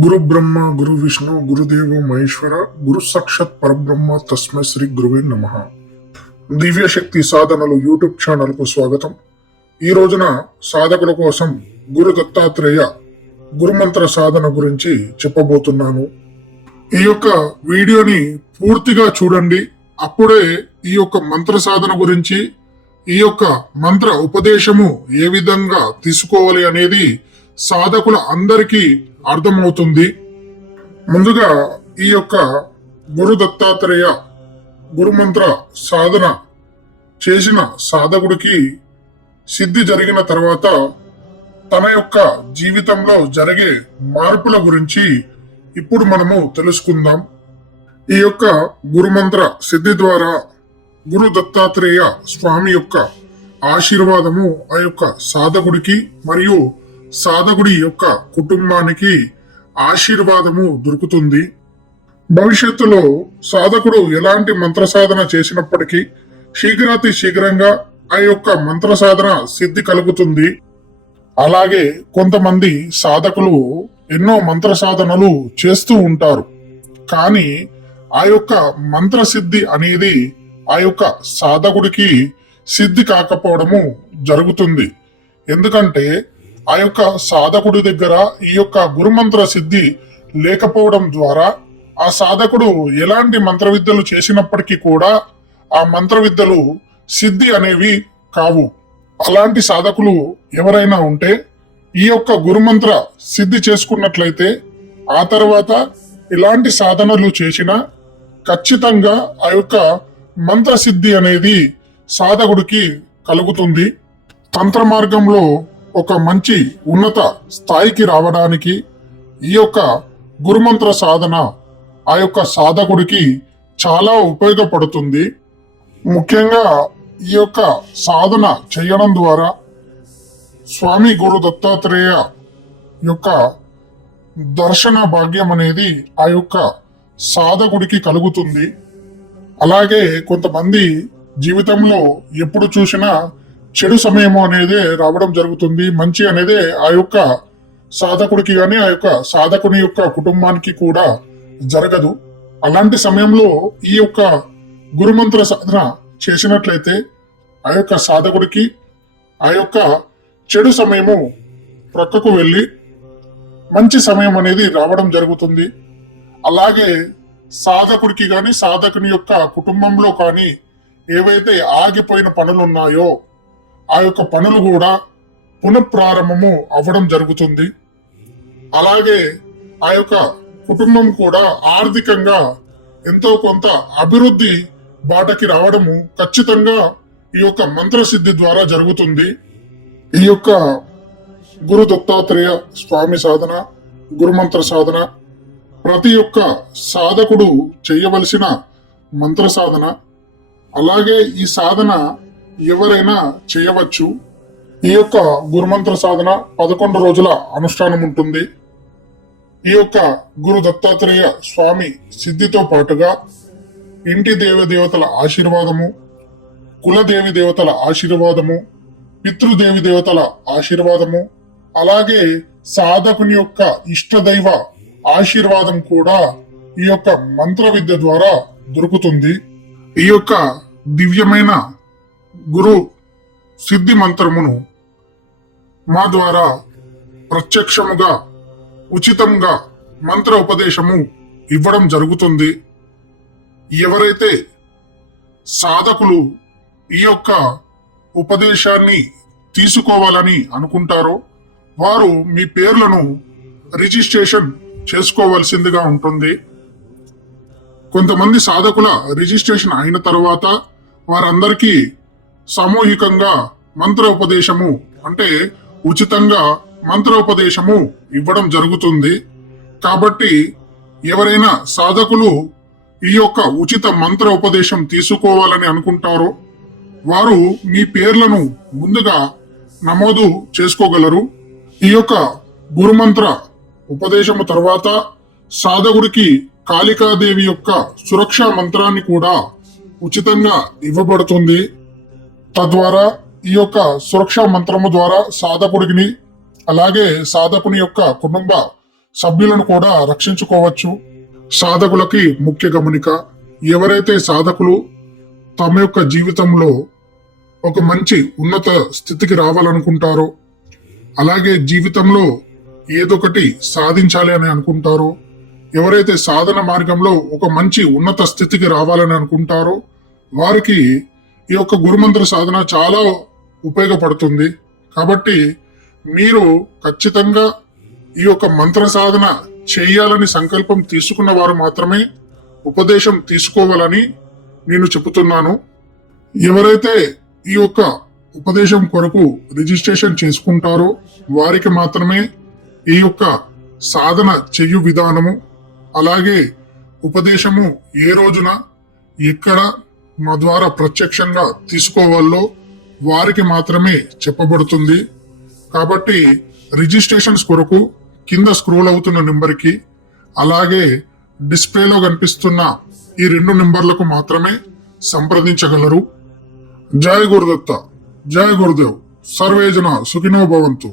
గురు బ్రహ్మ గురు విష్ణు గురుదేవ మహేశ్వర గురు సాక్షాత్ పరబ్రహ్మ తస్మై శ్రీ గురువే నమ. దివ్య శక్తి సాధనలు యూట్యూబ్ ఛానల్కు స్వాగతం. ఈ రోజున సాధకుల కోసం గురు దత్తాత్రేయ గురుమంత్ర సాధన గురించి చెప్పబోతున్నాను. ఈ యొక్క వీడియోని పూర్తిగా చూడండి. అప్పుడే ఈ యొక్క మంత్ర సాధన గురించి ఈ యొక్క మంత్ర ఉపదేశము ఏ విధంగా తీసుకోవాలి అనేది సాధకుల అందరికీ అర్థమవుతుంది. ముందుగా ఈ యొక్క గురు దత్తాత్రేయ గురుమంత్ర సాధన చేసిన సాధకుడికి సిద్ధి జరిగిన తర్వాత తన యొక్క జీవితంలో జరిగే మార్పుల గురించి ఇప్పుడు మనము తెలుసుకుందాం. ఈ యొక్క గురుమంత్ర సిద్ధి ద్వారా గురు దత్తాత్రేయ స్వామి యొక్క ఆశీర్వాదము ఆ యొక్క సాధకుడికి మరియు సాధకుడి యొక్క కుటుంబానికి ఆశీర్వాదము దొరుకుతుంది. భవిష్యత్తులో సాధకుడు ఎలాంటి మంత్ర సాధన చేసినప్పటికీ శీఘ్రాతి శీఘ్రంగా ఆ యొక్క మంత్ర సాధన సిద్ధి కలుగుతుంది. అలాగే కొంతమంది సాధకులు ఎన్నో మంత్ర సాధనలు చేస్తూ ఉంటారు. కానీ ఆ యొక్క మంత్ర సిద్ధి అనేది ఆ యొక్క సాధకుడికి సిద్ధి కాకపోవడము జరుగుతుంది. ఎందుకంటే ఆ యొక్క సాధకుడి దగ్గర ఈ యొక్క గురుమంత్ర సిద్ధి లేకపోవడం ద్వారా ఆ సాధకుడు ఎలాంటి మంత్ర విద్యలు చేసినప్పటికీ కూడా ఆ మంత్ర విద్యలు సిద్ధి అనేవి కావు. అలాంటి సాధకులు ఎవరైనా ఉంటే ఈ యొక్క గురుమంత్ర సిద్ధి చేసుకున్నట్లయితే ఆ తర్వాత ఇలాంటి సాధనలు చేసిన ఖచ్చితంగా ఆ యొక్క మంత్ర సిద్ధి అనేది సాధకుడికి కలుగుతుంది. తంత్ర మార్గంలో ఒక మంచి ఉన్నత స్థాయికి రావడానికి ఈ యొక్క గురుమంత్ర సాధన ఆ యొక్క సాధకుడికి చాలా ఉపయోగపడుతుంది. ముఖ్యంగా ఈ యొక్క సాధన చేయడం ద్వారా స్వామి గురు దత్తాత్రేయ యొక్క దర్శన భాగ్యం అనేది ఆ యొక్క సాధకుడికి కలుగుతుంది. అలాగే కొంతమంది జీవితంలో ఎప్పుడు చూసినా చెడు సమయము అనేది రావడం జరుగుతుంది. మంచి అనేది ఆ యొక్క సాధకుడికి కానీ ఆ యొక్క సాధకుని యొక్క కుటుంబానికి కూడా జరగదు. అలాంటి సమయంలో ఈ యొక్క గురుమంత్ర సాధన చేసినట్లయితే ఆ యొక్క సాధకుడికి ఆ యొక్క చెడు సమయము ప్రక్కకు వెళ్ళి మంచి సమయం అనేది రావడం జరుగుతుంది. అలాగే సాధకుడికి కానీ సాధకుని యొక్క కుటుంబంలో కానీ ఏవైతే ఆగిపోయిన పనులు ఉన్నాయో ఆ యొక్క పనులు కూడా పునఃప్రారంభము అవ్వడం జరుగుతుంది. అలాగే ఆ యొక్క కుటుంబం కూడా ఆర్థికంగా ఎంతో కొంత అభివృద్ధి బాటకి రావడము ఖచ్చితంగా ఈ యొక్క మంత్రసిద్ధి ద్వారా జరుగుతుంది. ఈ యొక్క గురు దత్తాత్రేయ స్వామి సాధన గురుమంత్ర సాధన ప్రతి ఒక్క సాధకుడు చేయవలసిన మంత్ర సాధన. అలాగే ఈ సాధన ఎవరైనా చేయవచ్చు. ఈ యొక్క గురుమంత్ర సాధన పదకొండు రోజుల అనుష్ఠానం ఉంటుంది. ఈ యొక్క గురు దత్తాత్రేయ స్వామి సిద్ధితో పాటుగా ఇంటి దేవ దేవతల ఆశీర్వాదము కులదేవి దేవతల ఆశీర్వాదము పితృదేవి దేవతల ఆశీర్వాదము అలాగే సాధకుని యొక్క ఇష్టదైవ ఆశీర్వాదం కూడా ఈ యొక్క మంత్ర విద్య ద్వారా దొరుకుతుంది. ఈ యొక్క దివ్యమైన గురు సిద్ధి మంత్రమును మా ద్వారా ప్రత్యక్షముగా ఉచితంగా మంత్ర ఉపదేశము ఇవ్వడం జరుగుతుంది. ఎవరైతే సాధకులు ఈ యొక్క ఉపదేశాన్ని తీసుకోవాలని అనుకుంటారో వారు మీ పేర్లను రిజిస్ట్రేషన్ చేసుకోవాల్సిందిగా ఉంటుంది. కొంతమంది సాధకుల రిజిస్ట్రేషన్ అయిన తర్వాత వారందరికీ సామూహికంగా మంత్రోపదేశము అంటే ఉచితంగా మంత్రోపదేశము ఇవ్వడం జరుగుతుంది. కాబట్టి ఎవరైనా సాధకులు ఈ యొక్క ఉచిత మంత్ర ఉపదేశం తీసుకోవాలని అనుకుంటారో వారు మీ పేర్లను ముందుగా నమోదు చేసుకోగలరు. ఈ యొక్క గురుమంత్ర ఉపదేశము తర్వాత సాధకుడికి కాళికాదేవి యొక్క సురక్షా మంత్రాన్ని కూడా ఉచితంగా ఇవ్వబడుతుంది. తద్వారా ఈ యొక్క సురక్ష మంత్రము ద్వారా సాధకుడిని అలాగే సాధకుని యొక్క కుటుంబ సభ్యులను కూడా రక్షించుకోవచ్చు. సాధకులకి ముఖ్య గమనిక ఎవరైతే సాధకులు తమ యొక్క జీవితంలో ఒక మంచి ఉన్నత స్థితికి రావాలనుకుంటారో అలాగే జీవితంలో ఏదొకటి సాధించాలి అని అనుకుంటారో ఎవరైతే సాధన మార్గంలో ఒక మంచి ఉన్నత స్థితికి రావాలని అనుకుంటారో వారికి ఈ యొక్క గురుమంత్ర సాధన చాలా ఉపయోగపడుతుంది. కాబట్టి మీరు ఖచ్చితంగా ఈ యొక్క మంత్ర సాధన చేయాలని సంకల్పం తీసుకున్న వారు మాత్రమే ఉపదేశం తీసుకోవాలని నేను చెబుతున్నాను. ఎవరైతే ఈ యొక్క ఉపదేశం కొరకు రిజిస్ట్రేషన్ చేసుకుంటారో వారికి మాత్రమే ఈ యొక్క సాధన చెయ్యు విధానము అలాగే ఉపదేశము ఏ రోజున ఎక్కడ మా ద్వారా ప్రత్యక్షంగా తీసుకోవాలో వారికి మాత్రమే చెప్పబడుతుంది. కాబట్టి రిజిస్ట్రేషన్స్ కొరకు కింద స్క్రోల్ అవుతున్న నెంబర్కి అలాగే డిస్ప్లేలో కనిపిస్తున్న ఈ రెండు నెంబర్లకు మాత్రమే సంప్రదించగలరు. జయ గురుదత్త జయ గురుదేవ్ సర్వేజన సుఖినో భవంతు.